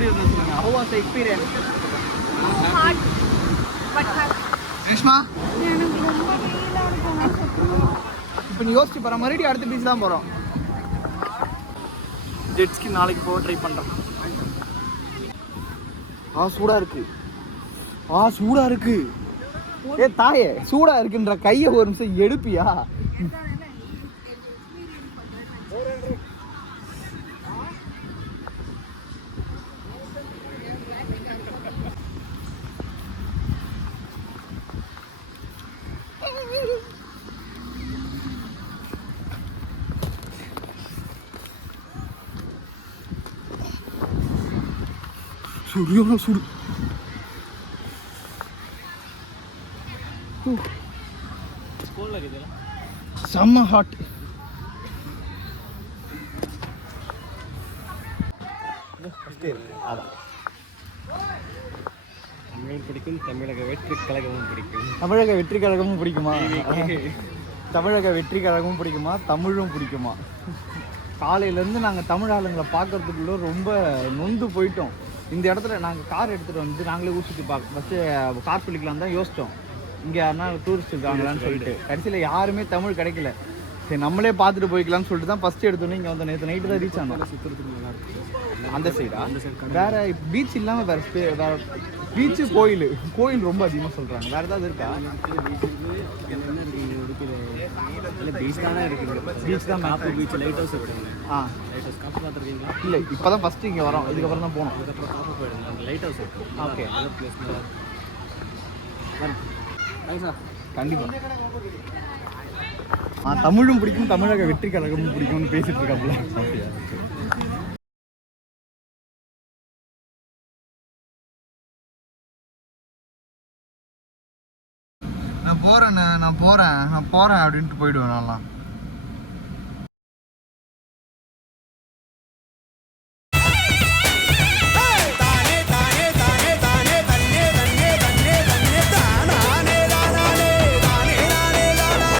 எப்படி இருந்தது சொல்லுங்க. How was the experience? Hard, but hard. Reshma எனக்கு ரொம்ப வெயிலா இருக்கும். இப்போ நீ யோசிச்சு போகிற மறுபடியும் அடுத்த பீச் தான் போகிறோம். ஜெட்ஸ்கி நாளைக்கு போக ட்ரை பண்ணுறேன். சூடாக இருக்கு. சூடாக இருக்கு. தாயே சூடாக இருக்குன்ற கையை ஒரு நிமிஷம் எடுப்பியா? சுடு சுடு. செம்ம ஹாட். தமிழ் பிடிக்கும், தமிழக வெற்றி கழகமும் பிடிக்கும். தமிழக வெற்றி கழகமும் பிடிக்குமா? தமிழக வெற்றி கழகமும் பிடிக்குமா? தமிழும் பிடிக்குமா? காலையிலேருந்து நாங்கள் தமிழ் ஆளுங்களை பார்க்கறதுக்குள்ள ரொம்ப நொந்து போயிட்டோம். இந்த இடத்துல நாங்கள் கார் எடுத்துகிட்டு வந்து நாங்களே ஊர் சுற்றி ஃபஸ்ட்டு கார் சொல்லிக்கலாம் தான் யோசித்தோம். இங்கே யாருனா டூரிஸ்ட் இருக்காங்களான்னு சொல்லிட்டு கடைசியில் யாருமே தமிழ் கிடைக்கல. சரி நம்மளே பார்த்துட்டு போய்க்கலாம்னு சொல்லிட்டு தான் ஃபஸ்ட்டு எடுத்தோன்னே இங்கே வந்து நேற்று நைட்டு தான் ரீச் ஆனோம். சுற்றுறதுக்கு நல்லா இருக்குது. அந்த சைடா? வேறு பீச் இல்லாமல் வேறு பீச்சு கோயில் ரொம்ப அதிகமாக சொல்கிறாங்க. வேறு ஏதாவது இருக்கா? இல்லை பீச் தானே இருக்குது. பீச் தான் காப்பு பீச், லைட் ஹவுஸ் இருக்குங்க. லைட் ஹவுஸ் காப்பு பார்த்துருக்கீங்களா? இல்லை இப்போ தான் ஃபஸ்ட்டு இங்கே வரோம். இதுக்கப்புறம் தான் போனோம். அதுக்கப்புறம் காப்பு போயிடுங்க. அந்த லைட் ஹவுஸ் இருக்குது. ஓகே, நல்ல பிளேஸ். நல்லா கண்டிப்பாக. தமிழும் பிடிக்கும், தமிழக வெற்றி கழகமும் பிடிக்கும்னு பேசிட்டு இருக்காப்புல. நான் போகிறேன் அப்படின்ட்டு போயிடுவேன். நான்லாம்